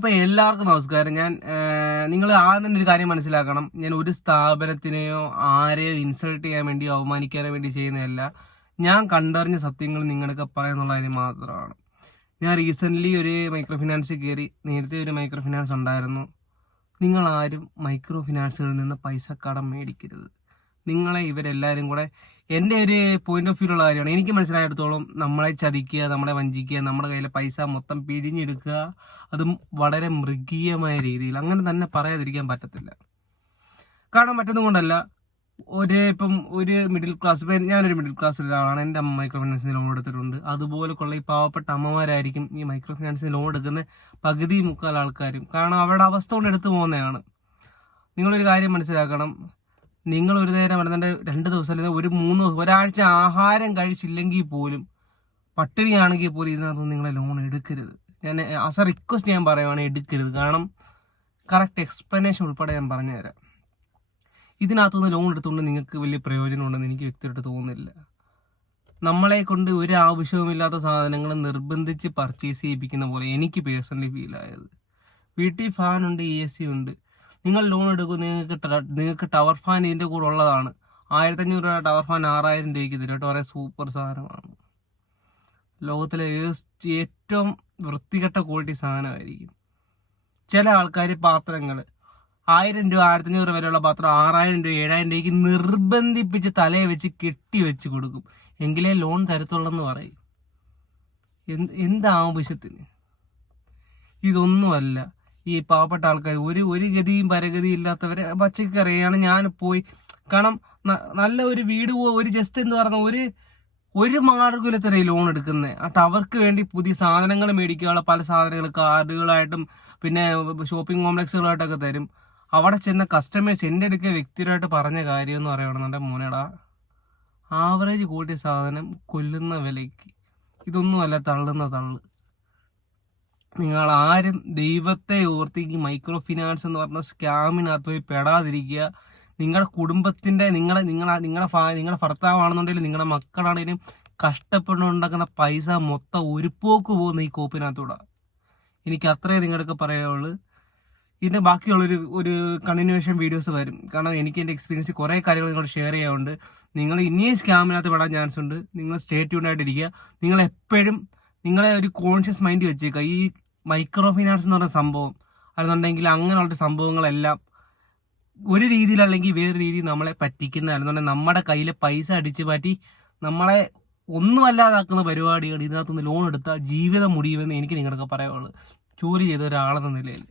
അപ്പൊ എല്ലാവർക്കും നമസ്കാരം. നിങ്ങൾ ആദ്യം തന്നെ ഒരു കാര്യം മനസ്സിലാക്കണം. ഞാൻ ഒരു സ്ഥാപനത്തിനെയോ ആരെയോ ഇൻസൾട്ട് ചെയ്യാൻ വേണ്ടിയോ അവമാനിക്കാനോ വേണ്ടി ചെയ്യുന്നതല്ല. ഞാൻ കണ്ടറിഞ്ഞ സത്യങ്ങൾ നിങ്ങൾക്ക് പറയാന്നുള്ള കാര്യം മാത്രമാണ്. ഞാൻ റീസെൻ്റ്ലി ഒരു മൈക്രോ ഫിനാൻസിൽ കയറി. നേരത്തെ ഒരു മൈക്രോ ഫിനാൻസ് ഉണ്ടായിരുന്നു. നിങ്ങൾ ആരും മൈക്രോ ഫിനാൻസുകളിൽ നിന്ന് പൈസ കടം മേടിക്കരുത്. നിങ്ങളെ ഇവരെല്ലാവരും കൂടെ, എൻ്റെ ഒരു പോയിന്റ് ഓഫ് വ്യൂലുള്ള കാര്യമാണ്. എനിക്ക് മനസ്സിലായിടത്തോളം നമ്മളെ ചതിക്കുക, നമ്മളെ വഞ്ചിക്കുക, നമ്മുടെ കയ്യിലെ പൈസ മൊത്തം പിഴിഞ്ഞെടുക്കുക, അതും വളരെ മൃഗീയമായ രീതിയിൽ. അങ്ങനെ തന്നെ പറയാതിരിക്കാൻ പറ്റത്തില്ല. കാരണം മറ്റൊന്നും കൊണ്ടല്ല, ഇപ്പം ഒരു മിഡിൽ ക്ലാസ്, ഇപ്പം ഞാനൊരു മിഡിൽ ക്ലാസ്സിലൊരാളാണ്. എൻ്റെ അമ്മ മൈക്രോ ഫിനാൻസിന് ലോൺ എടുത്തിട്ടുണ്ട്. അതുപോലെയുള്ള ഈ പാവപ്പെട്ട അമ്മമാരായിരിക്കും ഈ മൈക്രോ ഫിനാൻസിന് ലോൺ എടുക്കുന്ന പകുതി മുക്കാൽ ആൾക്കാരും. കാരണം അവരുടെ അവസ്ഥ കൊണ്ട് എടുത്തു പോകുന്നതാണ്. നിങ്ങളൊരു കാര്യം മനസ്സിലാക്കണം. നിങ്ങൾ ഒരു നേരം വരുന്നുണ്ട്, 2 ദിവസം അല്ലെങ്കിൽ 3 ദിവസം, ഒരാഴ്ച ആഹാരം കഴിച്ചില്ലെങ്കിൽ പോലും, പട്ടിണിയാണെങ്കിൽ പോലും ഇതിനകത്തൊന്നും നിങ്ങളെ ലോൺ എടുക്കരുത്. ഞാൻ ആസ് എ റിക്വസ്റ്റ് ഞാൻ പറയുവാണെങ്കിൽ എടുക്കരുത്. കാരണം കറക്റ്റ് എക്സ്പ്ലനേഷൻ ഉൾപ്പെടെ ഞാൻ പറഞ്ഞുതരാം. ഇതിനകത്തുനിന്ന് ലോൺ എടുത്തുകൊണ്ട് നിങ്ങൾക്ക് വലിയ പ്രയോജനമുണ്ടെന്ന് എനിക്ക് വ്യക്തിയായിട്ട് തോന്നുന്നില്ല. നമ്മളെ കൊണ്ട് ഒരു ആവശ്യവുമില്ലാത്ത സാധനങ്ങൾ നിർബന്ധിച്ച് പർച്ചേസ് ചെയ്യിപ്പിക്കുന്ന പോലെ എനിക്ക് പേഴ്സണലി ഫീൽ ആയത്. വീട്ടിൽ ഫാനുണ്ട്, AC ഉണ്ട്. നിങ്ങൾ ലോൺ എടുക്കും, നിങ്ങൾക്ക് ടവർ ഫാൻ ഇതിൻ്റെ കൂടെ ഉള്ളതാണ്. 1500 രൂപ ടവർ ഫാൻ 6000 രൂപയ്ക്ക് തരും കേട്ടോ. വളരെ സൂപ്പർ സാധനമാണ്. ലോകത്തിലെ ഏറ്റവും വൃത്തികെട്ട ക്വാളിറ്റി സാധനമായിരിക്കും. ചില ആൾക്കാർ പാത്രങ്ങൾ 1000 രൂപ 1500 വരെയുള്ള പാത്രം 6000 രൂപ 7000 രൂപയ്ക്ക് നിർബന്ധിപ്പിച്ച് തലയെ വെച്ച് കെട്ടി വെച്ച് കൊടുക്കും. എങ്കിലേ ലോൺ തരത്തുള്ളെന്ന് പറയും. എന്താവശ്യത്തിന്? ഇതൊന്നുമല്ല ഈ പാവപ്പെട്ട ആൾക്കാർ, ഒരു ഗതിയും പരഗതിയും ഇല്ലാത്തവരെ പച്ചക്കറിയാണ് ഞാൻ പോയി. കാരണം നല്ല ഒരു വീട്, ഒരു ജസ്റ്റ് എന്ന് പറഞ്ഞ ഒരു മാർഗമില്ലത്തര ലോൺ എടുക്കുന്നത്. എന്നിട്ട് അവർക്ക് വേണ്ടി പുതിയ സാധനങ്ങൾ മേടിക്കാനുള്ള പല സാധനങ്ങൾ കാർഡുകളായിട്ടും പിന്നെ ഷോപ്പിംഗ് കോംപ്ലക്സുകളായിട്ടൊക്കെ തരും. അവിടെ ചെന്ന കസ്റ്റമേഴ്സ് എൻ്റെ അടുക്ക വ്യക്തിപരമായിട്ട് പറഞ്ഞ കാര്യം എന്ന് പറയുകയാണെന്നുണ്ടെ, മോനേടാ, ആവറേജ് കൂട്ടിയ സാധനം കൊല്ലുന്ന വിലയ്ക്ക്, ഇതൊന്നുമല്ല തള്ളുന്ന തള്ളു. നിങ്ങൾ ആരും ദൈവത്തെ ഓർത്ത് ഈ മൈക്രോ ഫിനാൻസ് എന്ന് പറഞ്ഞ സ്കാമിനകത്ത് പോയി പെടാതിരിക്കുക. നിങ്ങളുടെ കുടുംബത്തിൻ്റെ, നിങ്ങളുടെ ഭർത്താവാണെന്നുണ്ടെങ്കിലും നിങ്ങളുടെ മക്കളാണെങ്കിലും കഷ്ടപ്പെട്ടുണ്ടാക്കുന്ന പൈസ മൊത്തം ഒരു പോക്ക് പോകുന്ന ഈ കോപ്പിനകത്തൂടെ. എനിക്ക് അത്രേ നിങ്ങൾക്ക് പറയാനുള്ളൂ. ഇതിൻ്റെ ബാക്കിയുള്ളൊരു കണ്ടിന്യൂവേഷൻ വീഡിയോസ് വരും. കാരണം എനിക്ക് എൻ്റെ എക്സ്പീരിയൻസ് കുറേ കാര്യങ്ങൾ നിങ്ങളോട് ഷെയർ ചെയ്യാറുണ്ട്. നിങ്ങൾ ഇനിയും സ്കാമിനകത്ത് പെടാൻ ചാൻസ് ഉണ്ട്. നിങ്ങൾ സ്റ്റേ ട്യൂൺഡായിട്ടിരിക്കുക. നിങ്ങൾ എപ്പോഴും നിങ്ങളെ ഒരു കോൺഷ്യസ് മൈൻഡ് വെച്ചേക്കുക. ഈ മൈക്രോ ഫിനാൻസ് എന്ന് പറഞ്ഞ സംഭവം അല്ലെന്നുണ്ടെങ്കിൽ അങ്ങനെയുള്ള സംഭവങ്ങളെല്ലാം ഒരു രീതിയിലല്ലെങ്കിൽ വേറെ രീതിയിൽ നമ്മളെ പറ്റിക്കുന്ന, അല്ലെന്നുണ്ടെങ്കിൽ നമ്മുടെ കയ്യിൽ പൈസ അടിച്ചു മാറ്റി നമ്മളെ ഒന്നും അല്ലാതാക്കുന്ന പരിപാടികൾ. ഇതിനകത്തുനിന്ന് ലോൺ എടുത്താൽ ജീവിതം മുടിയുമെന്ന് എനിക്ക് നിങ്ങളൊക്കെ പറയാനുള്ളൂ, ജോലി ചെയ്ത ഒരാളെന്ന നിലയിൽ.